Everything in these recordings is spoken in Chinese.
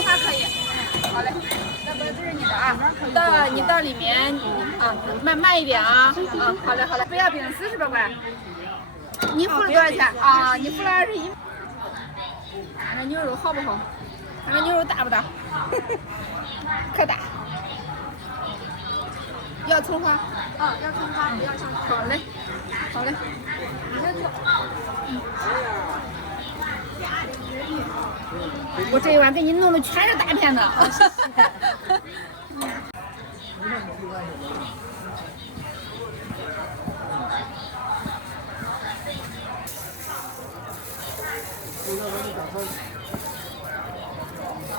葱花可以。好嘞，要不这是你的啊？你到里面啊，慢一点啊。好嘞好嘞，不要饼丝是吧，乖？你付了多少钱啊？你付了21。看这牛肉好不好？看这牛肉大不大？可大。要葱花？啊，要葱花，不要香葱。好嘞，好嘞。我这一碗给你弄的全是大片的。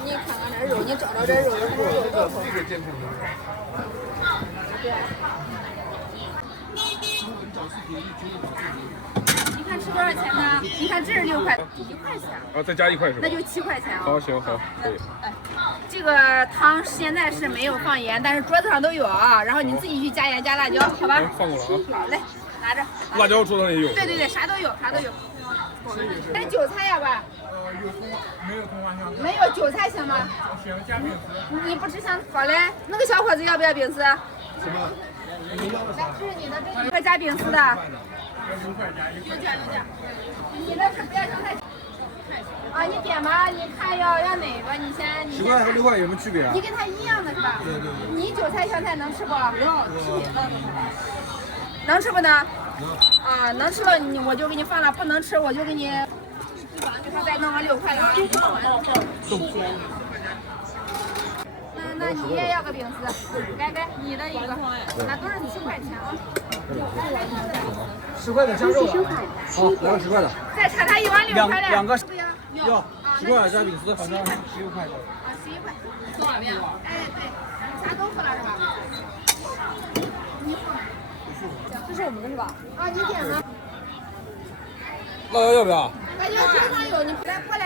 你看看这肉，你找找这肉有什么肉多口。对。你看吃多少钱呢？你看这是6块，1块钱。啊，再加1块是吧？那就7块钱啊。好，行好，可以。哎，这个汤现在是没有放盐，但是桌子上都有啊。然后你自己去加盐加辣椒，好吧？放过了啊。好嘞，拿着。辣椒桌上也有。对对对，啥都有，啥都有。那韭菜要吧？有葱花，没有葱花香。没有韭菜行吗？行，加饼丝。你不吃香？好嘞，那个小伙子要不要饼丝？什么？来，这是你的，这个加饼丝的。5块加1块。有点。你的是不要香菜。啊，你点吧，你看要哪个？你先。10块和6块有什么区别啊？你跟他一样的是吧？对。你韭菜香菜能吃不？能吃不能？啊，能吃了我就给你放了，不能吃我就给你。他再弄个6块了啊。那你也要个饼丝，该你的一个，那都是7块钱啊。10块的加肉的，好，来个10块的。再查他一碗6块的。两个不要。要10块加饼丝，反正16块的。啊，11块。多少遍？哎，对，啥都付了是吧？你付。这是我们的是吧？啊，你点吗？辣椒要不要？辣椒桌上有，你来过来，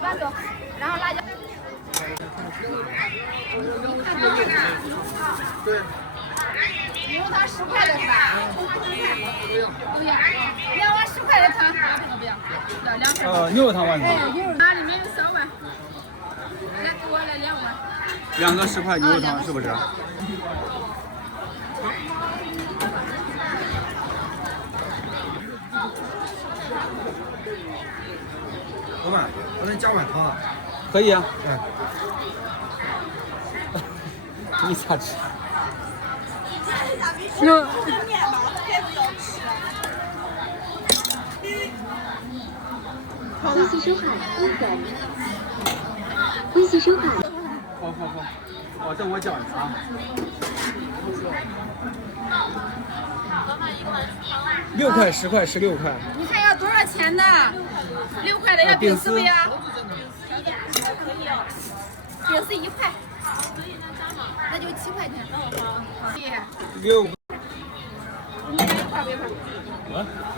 端走，然后辣椒。对。牛肉汤10块的是吧？都要。2碗10块的汤，不要。牛肉汤碗。哎，牛肉汤里面有小碗。来，给我来2碗。2个10块牛肉汤是不是？老板，我给你加碗汤啊。可以啊。嗯。你咋吃？微信收款1本。微信收款。好。哦，等我讲一次啊。6块、10块、16块。你看要多少钱的？6块的要饼丝不要？可以哦。饼丝1块。那就7块钱。好。6。你来1块别怕。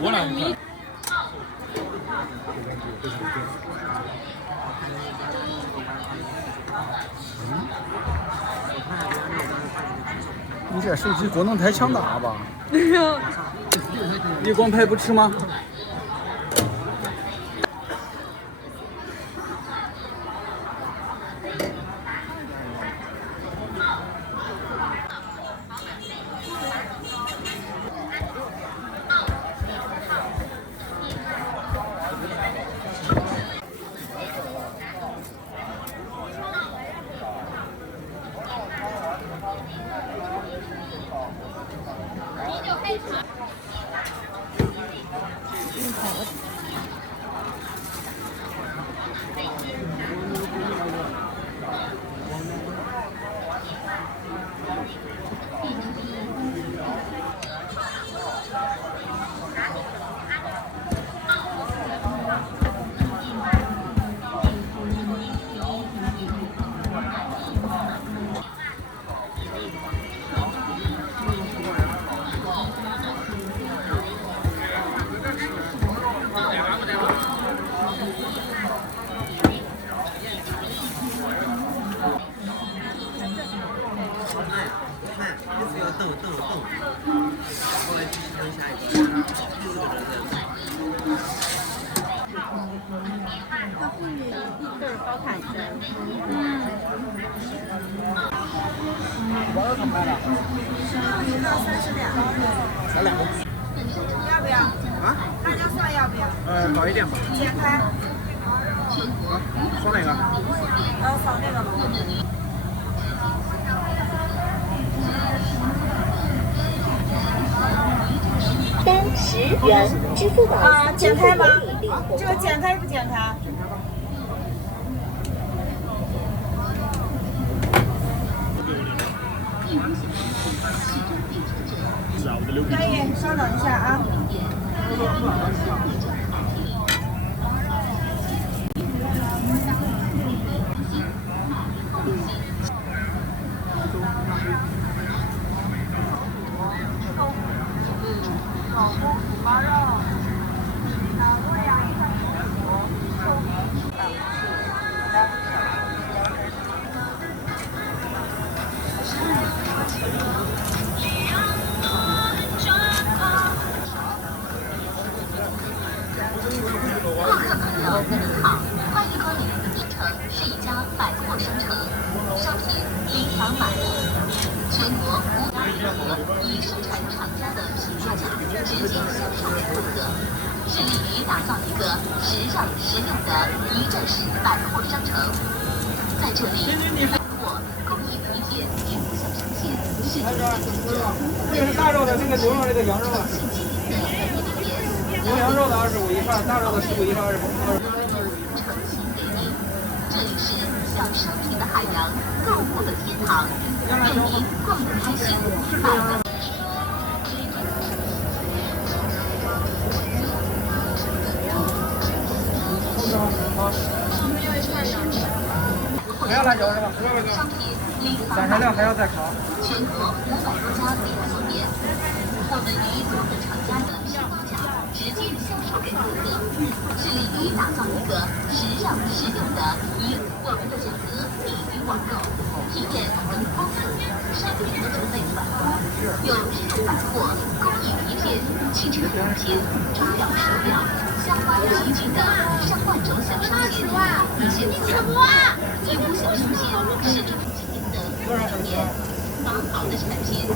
我哪一块？你这手机功能太强大了吧？你光拍不吃吗？盘子。咱两个。要不要？啊？辣椒蒜要不要？搞一点吧。剪开。啊？说哪个？然后扫那个吗？单10元，支付宝剪开吗？灵活这个剪开不剪开？可以，稍等一下啊。好，欢迎光临影城是一家百货商城，商品琳琅满目，全国5家联合以生产厂家的批发价直接销售给顾客，致力于打造一个时尚实用的一站式百货商城。在这里，百货、工艺皮件、服务小商品、视觉竞争，这个是大肉的，这个牛肉，这个羊肉啊。牛羊肉的25一份，大肉的15一份25。诚心给您，这里是小商品的海洋，购物的天堂，愿您逛得开心，买得。还要辣椒是吧？商品琳琅散材料还要再烤。全国500多家连锁店，我们与多个厂家的批发价直接销售给顾客，致力于打造一个时尚实用的我们的价格低于网购，体验更丰富，商品的种类繁多，有日用百货、工艺皮件、汽车用品、钟表、手表、相关皮具的上万种小商品，一些服义乌小商品是这种经营的重点，好的产品有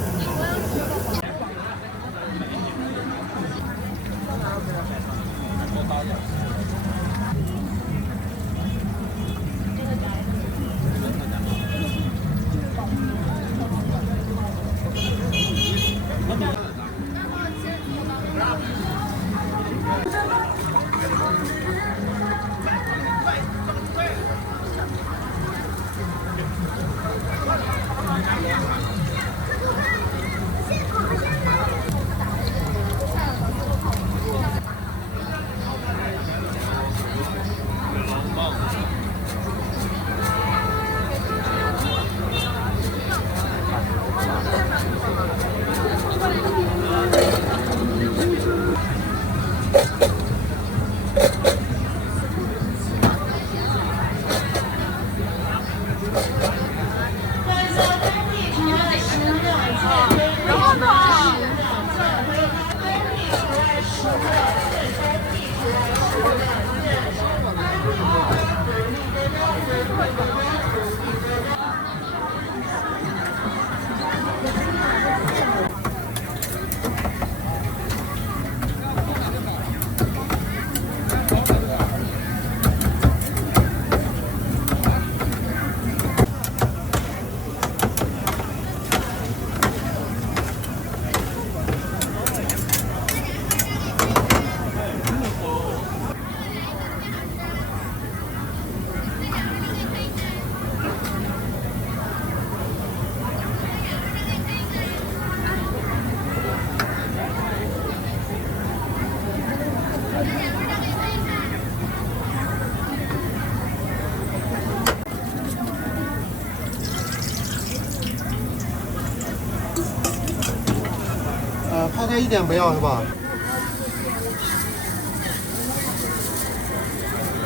泡菜一点不要是吧？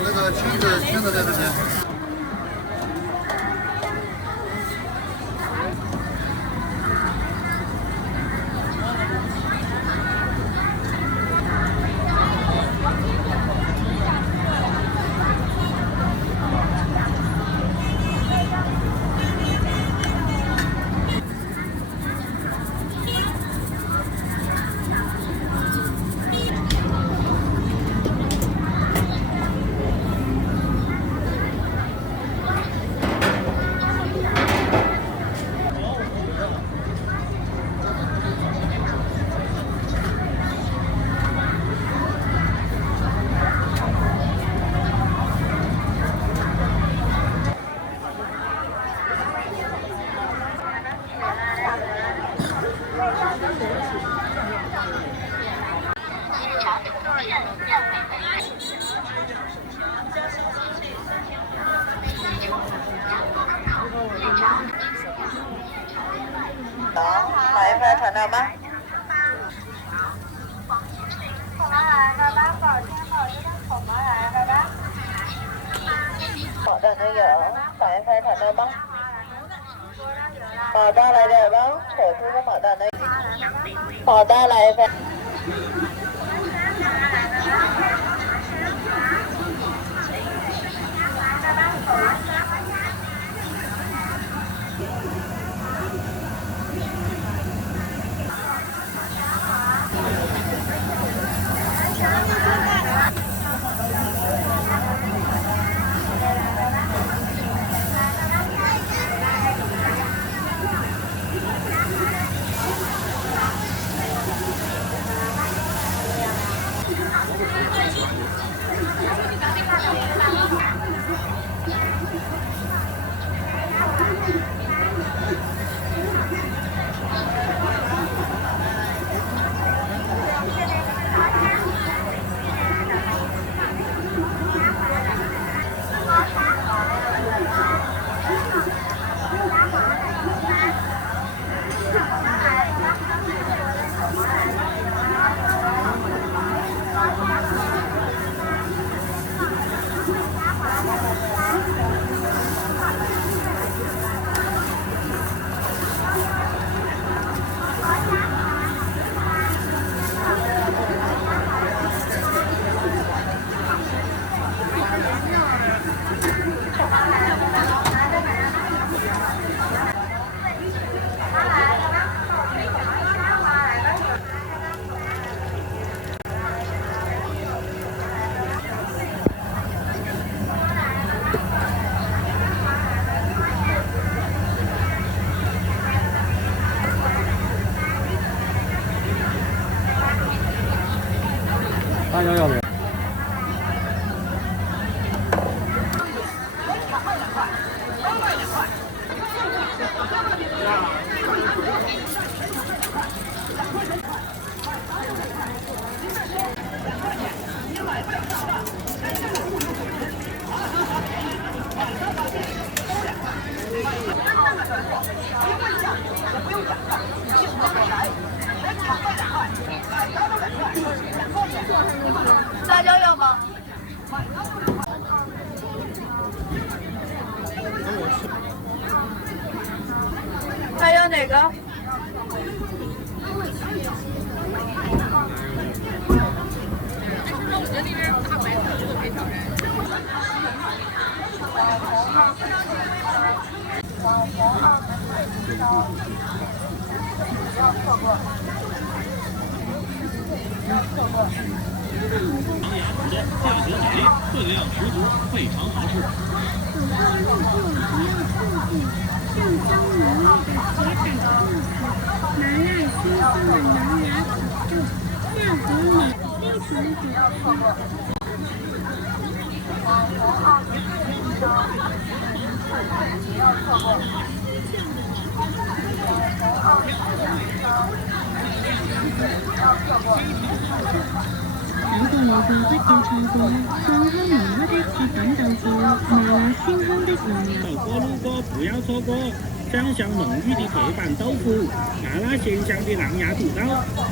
那个裙子在这边。来一份传单吗？好的，能有，来一份传单吗？好的，来点吧，火猪的好的能。好的，来一份。大家要没有？辣椒要吗？还有哪个？价格美丽，分量十足，非常好吃。正宗浓郁的铁板豆腐，麻辣鲜香的狼牙土豆，价格美，非常好吃。海個味道不要錯過，醬香濃郁的鐵板豆腐，麻辣鮮香的狼牙。走過路過不要錯過，醬香濃郁的鐵板豆腐，麻辣鮮香的狼牙土豆，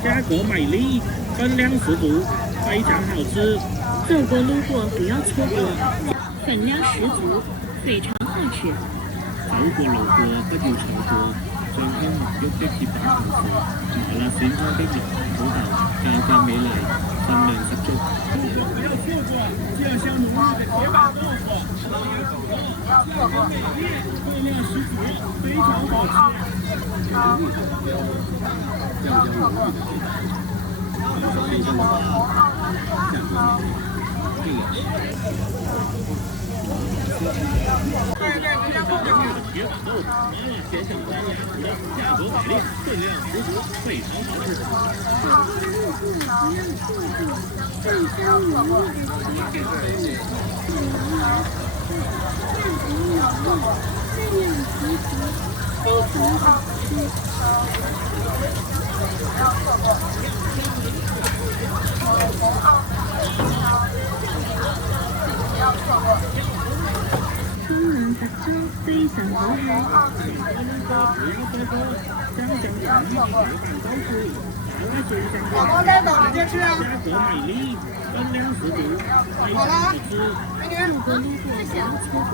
價格美麗，分量十足，非常好吃。走過路過不要錯過，分量十足，非常好吃。走過路過不要錯過，醬香濃郁的鐵板豆腐，麻辣鮮香的狼牙土豆，價格美麗，分量十足。路過不要錯過，醬香濃郁的鐵板豆腐，狼牙土豆，價格美麗，分量十足，非常好吃。铁板豆腐，麻辣鲜香狼牙土豆，价格美丽，分量十足，非常好吃。正宗浓郁的铁板豆腐，价格美丽，分量十足，非常好吃。湯量十足，非常好吃。不要錯過。张小姐一起结伴高飞，来先生老公带走直接吃啊。家国美丽，分量十足，非常好吃。路过路过不要错过，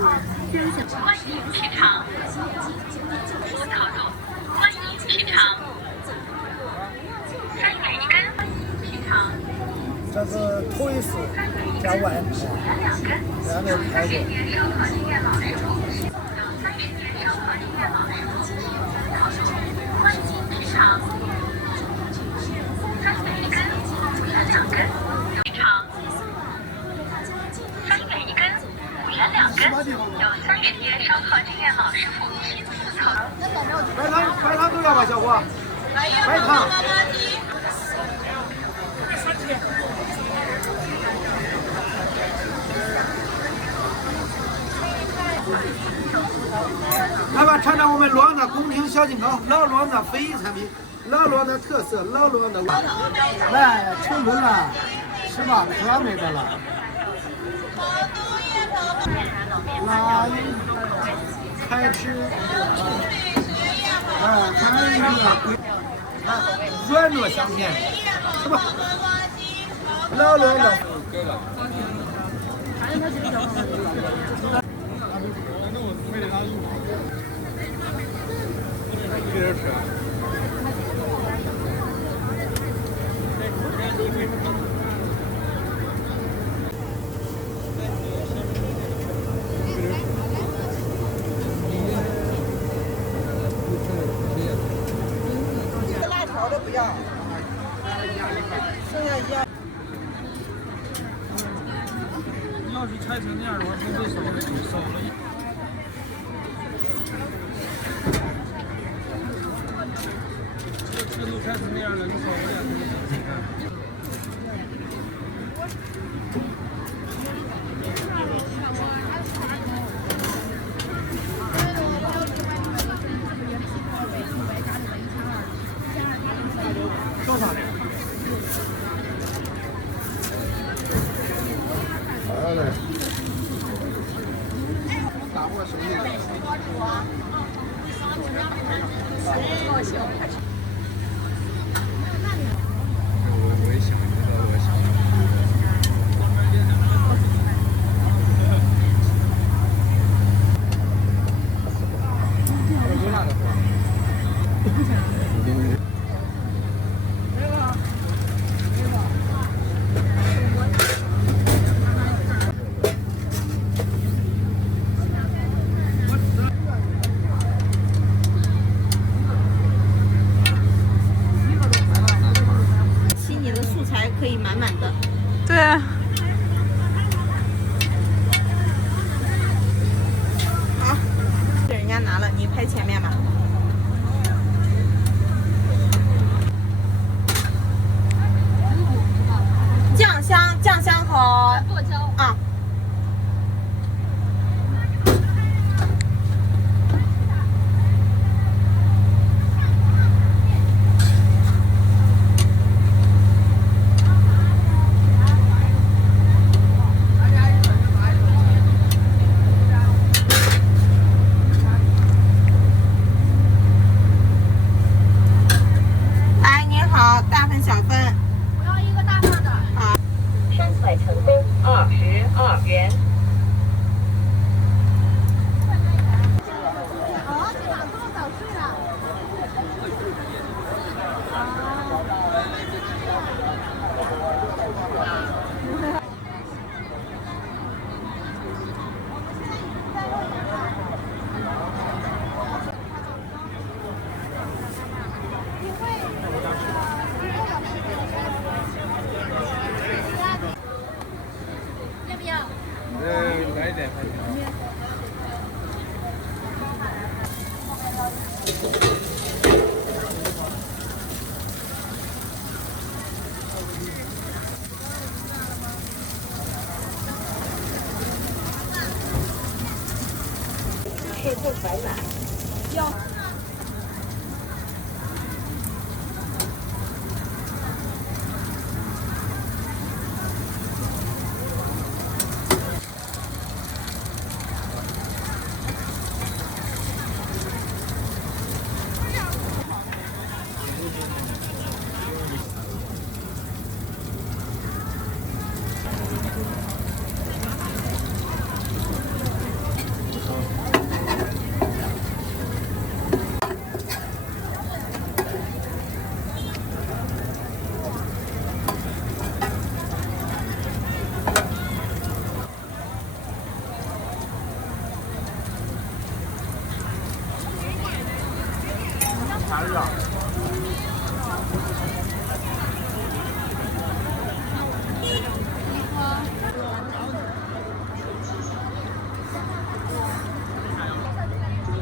张小欢迎品尝葡萄肉，欢迎品尝三元一根，欢迎品尝这是头一次加外皮，然后开过。烧烤经验老师傅，有30年烧烤经验老师傅，烤肉，欢迎品尝三元一根，5元2根，品尝3元一根，5元2根，有30年烧烤经验老师傅亲自烤。白糖都要吧，小伙？白糖。来吧，尝尝我们罗的宫廷小金糕，老罗的非遗产品，老罗的特色，老罗的。来，成功了，是吧？可美的了。来，开吃。还有一个，软糯香甜，是吧？老罗的。接着吃。辣条都不要，剩下一样。你要是拆成那样的话，它这少了少了一。这都拆成那样了，你少了2根。多少呢？好嘞。打过手艺。我也喜欢这个，我喜欢。多大的花？可以满满的。对啊。好，给人家拿了，你拍前面吧。酱香和剁椒啊。来一点。配份白奶。要。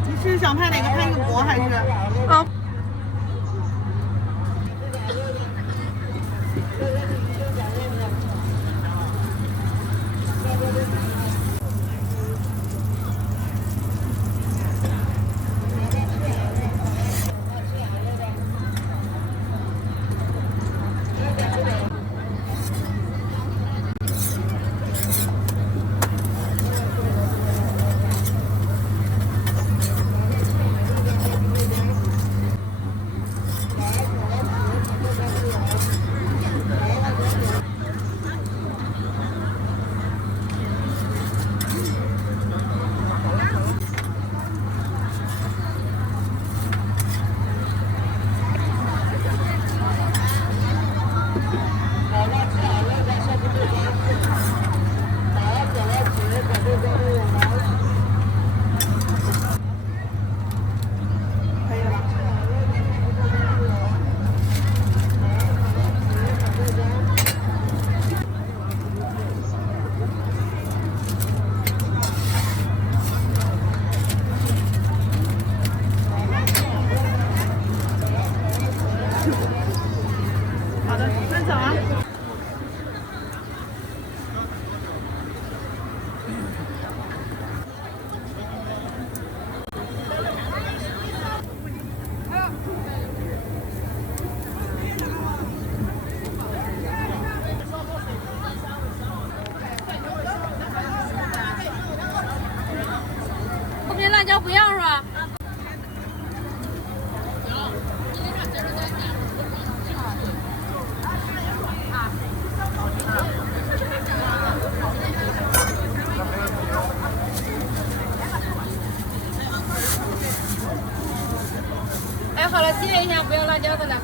你是想拍哪个？拍一个馍还是？哦。好的，那走啊。后面辣椒不要是吧？哎，好了，记一下不要辣椒的了。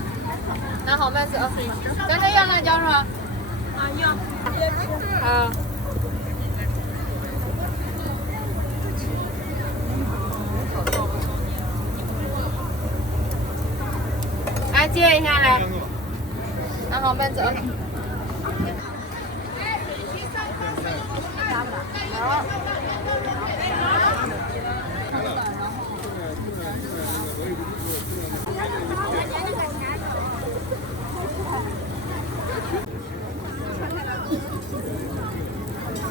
拿好慢走。刚才要辣椒是吧？啊，要。啊。来接一下来。拿好慢走。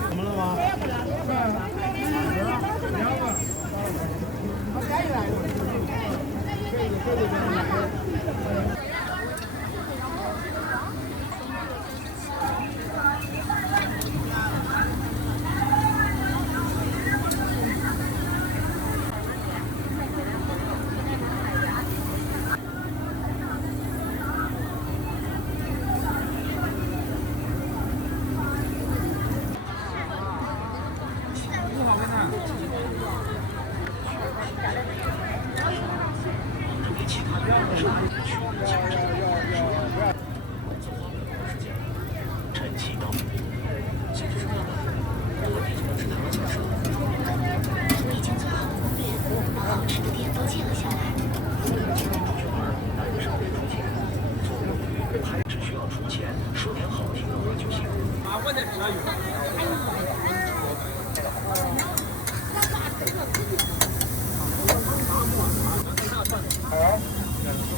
怎么了吗？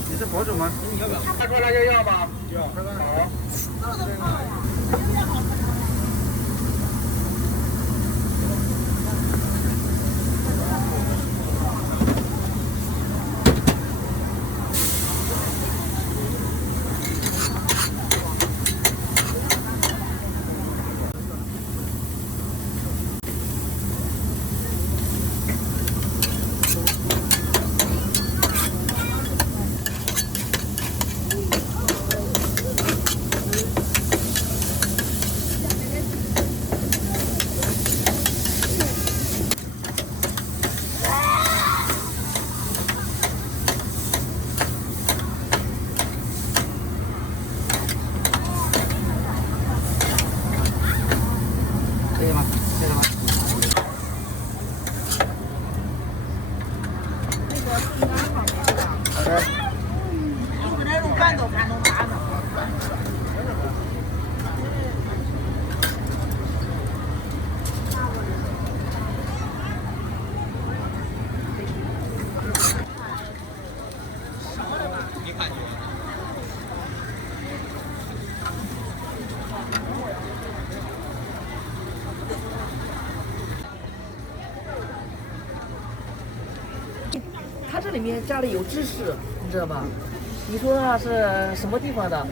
你是博主吗？你要不要？大哥辣椒要吗？要。好。饭都还能拿呢。它这里面加了有芝士，你知道吧？你说它是什么地方的？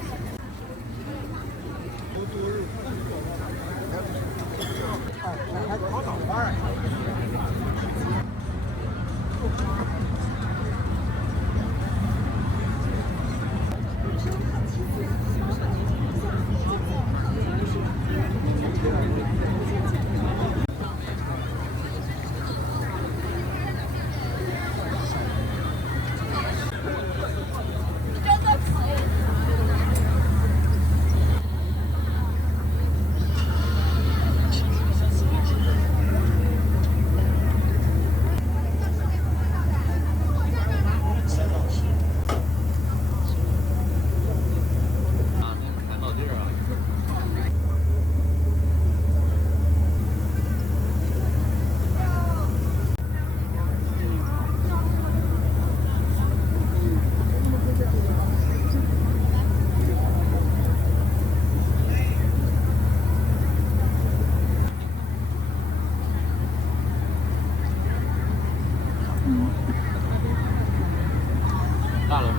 大老头。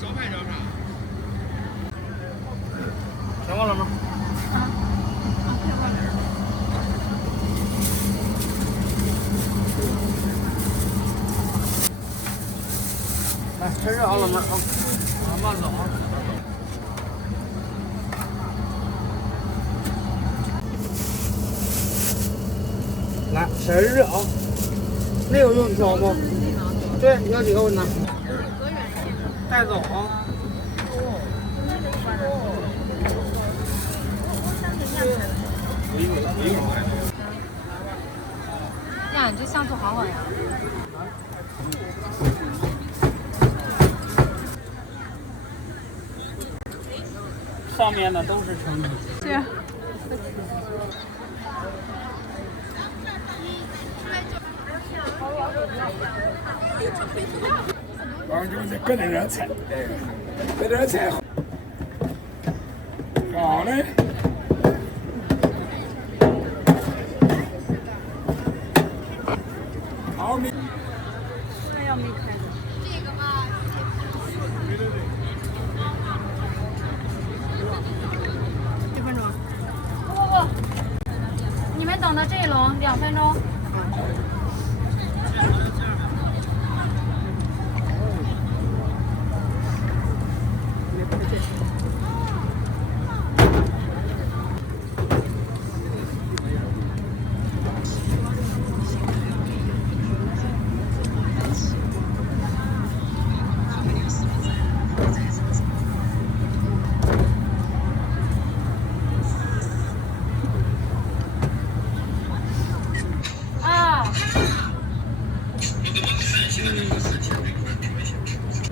招牌叫啥？听过了吗？来，趁热啊，老妹儿啊，慢走啊。来，趁热啊。那有用挑不？对，要几个我拿。带走啊。呀，你这像素好好呀。上面的都是成品。是。就是搁点热菜，搁点菜好嘞。好米。那要没开的。这个吧。几分钟？不，你们等到这一笼2分钟。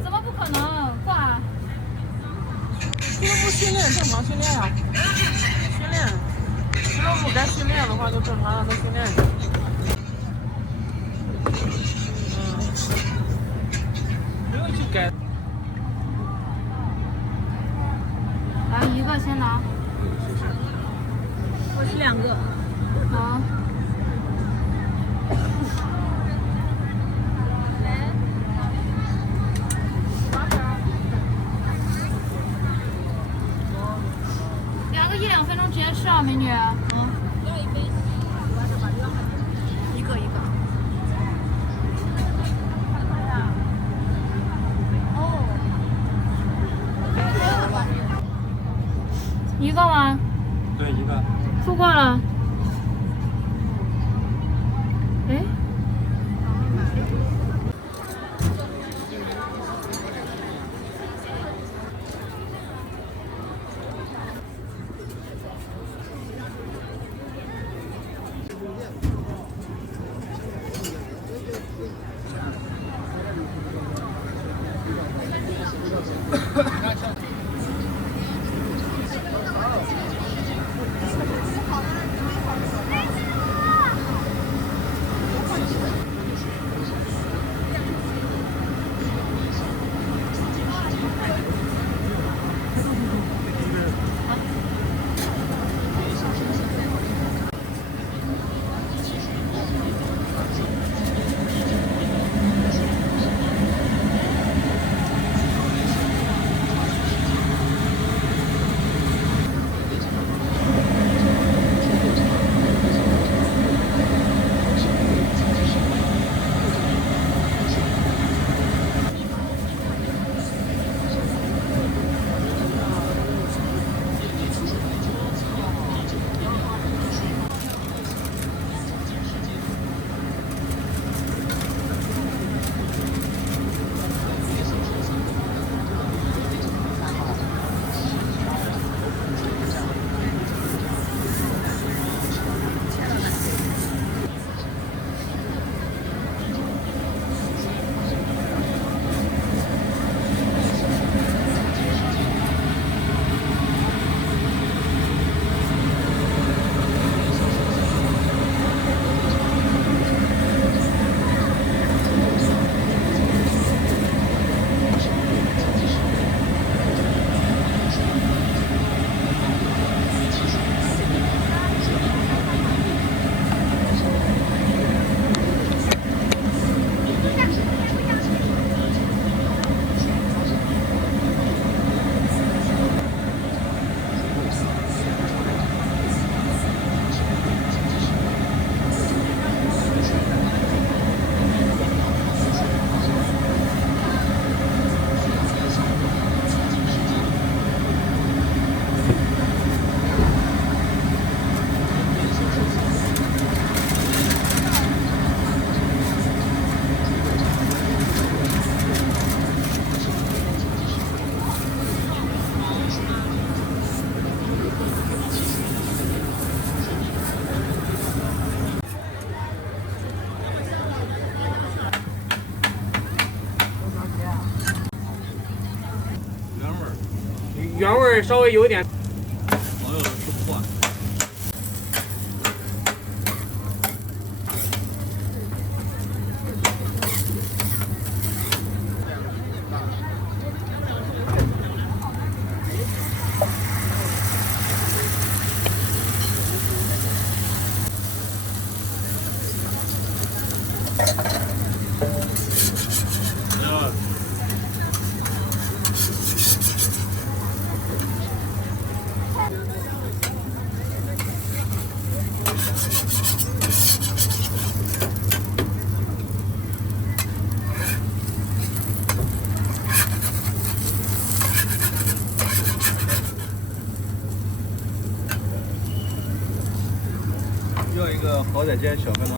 怎么不可能挂？俱乐部训练正常训练呀，训练。俱乐部该训练的话就正常让他训练去。不用去改。来一个先拿。我是2个。好。1-2分钟直接吃啊，美女。嗯。要一杯。一个。哦。一个吗？对，一个。付过了。哎。原味稍微有点。朋友吃不惯。要一个好仔煎小饭汤。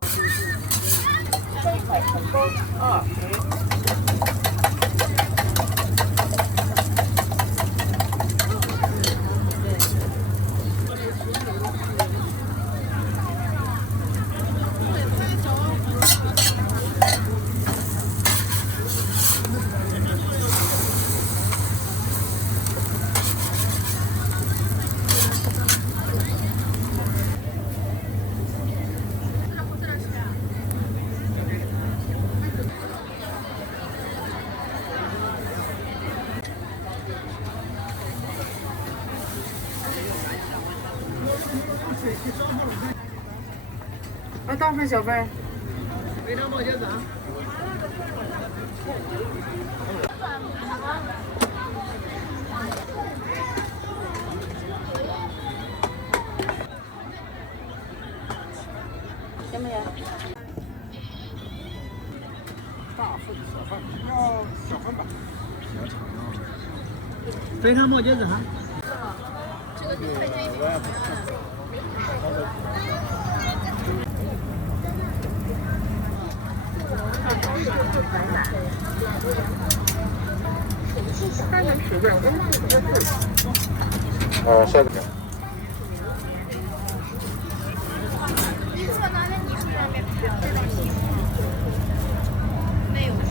多少份小费？肥肠冒茄子啊。行不行？大份小份，要小份吧。肥肠冒茄子哈。这个是推荐一点。3人使用微信支付。下个。你说哪个你说上面拍这东西？没有变。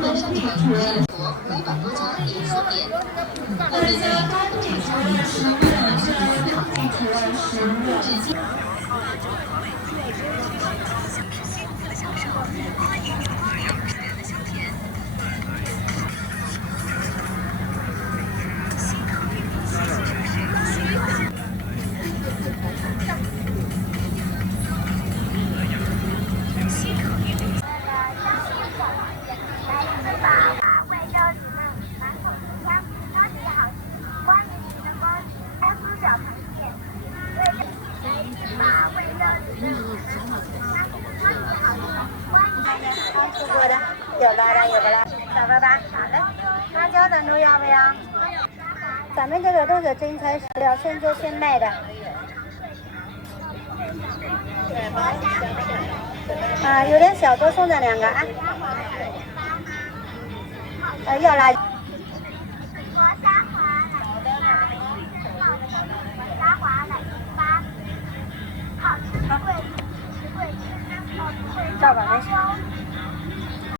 本商场全国500多家连锁店，特别在当场交易时，直接。吃过的，有辣的有不辣？小爸爸，好嘞。辣椒的都要不要？咱们这个都是真材实料，现做现卖的。啊，有点小，多送上2个啊。要辣。照吧，没事。